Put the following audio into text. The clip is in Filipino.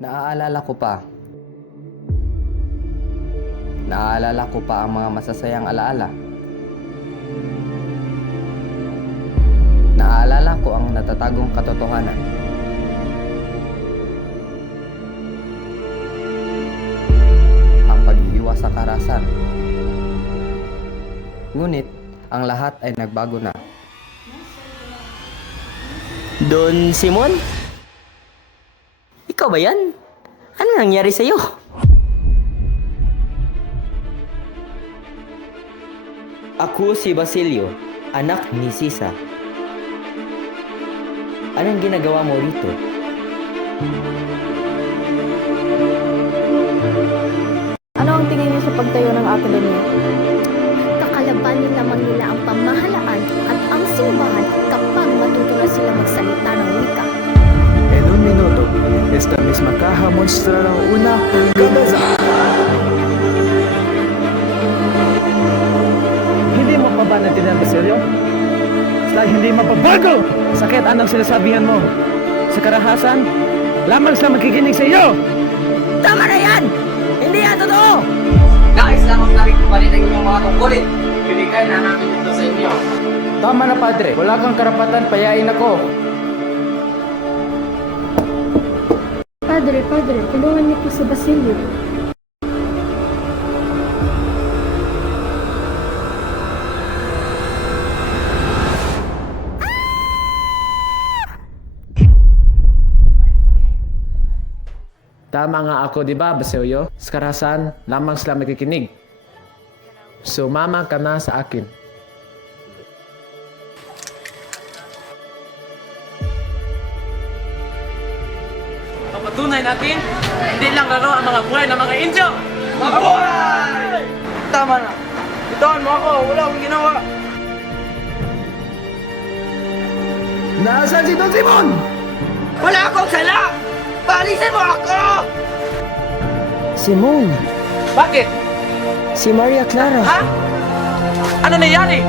Naaalala ko pa. Naaalala ko pa ang mga masasayang alaala. Naaalala ko ang natatagong katotohanan. Ang pag-iiwas sa karahasan. Ngunit, ang lahat ay nagbago na. Don Simon? Ikaw ba yan? Ano nangyari sa'yo? Ako si Basilio, anak ni Sisa. Anong ginagawa mo rito? Ano ang tingin niyo sa pagtayo ng akademya? Kakalabanin lamang nila ang pamahalaan at ang simbahan kapag matuto na sila magsalita ng wika. En un minuto, esta misma caja mostrará una cabeza. Hindi mo pa ba natindihan, Basilio? Basta hindi mapabago! Sakit anong sinasabihan mo. Sa karahasan, lamang sila makikinig sa iyo! Tama na yan! Hindi yan totoo! Nais lamang namin kupalit ang inyong mga tungkulin. Binigay na namin ito sa inyo. Tama na, Padre. Wala kang karapatan, payain ako. Padre, tulungan niyo po si Basilio. Tama nga ako, di ba, Basilio? Sa karahasan, lamang sila makikinig. Sumama ka na sa akin. Papatunay natin, hindi lang laro ang mga buhay ng mga Indio! Mabuhay! Tama na. Bitawan mo ako, wala akong ginawa. Nasaan si Don Simon? Wala akong sala! Paalisin mo ako! Simon, Bakit? si Maria Clara. Ha? Ano nangyari?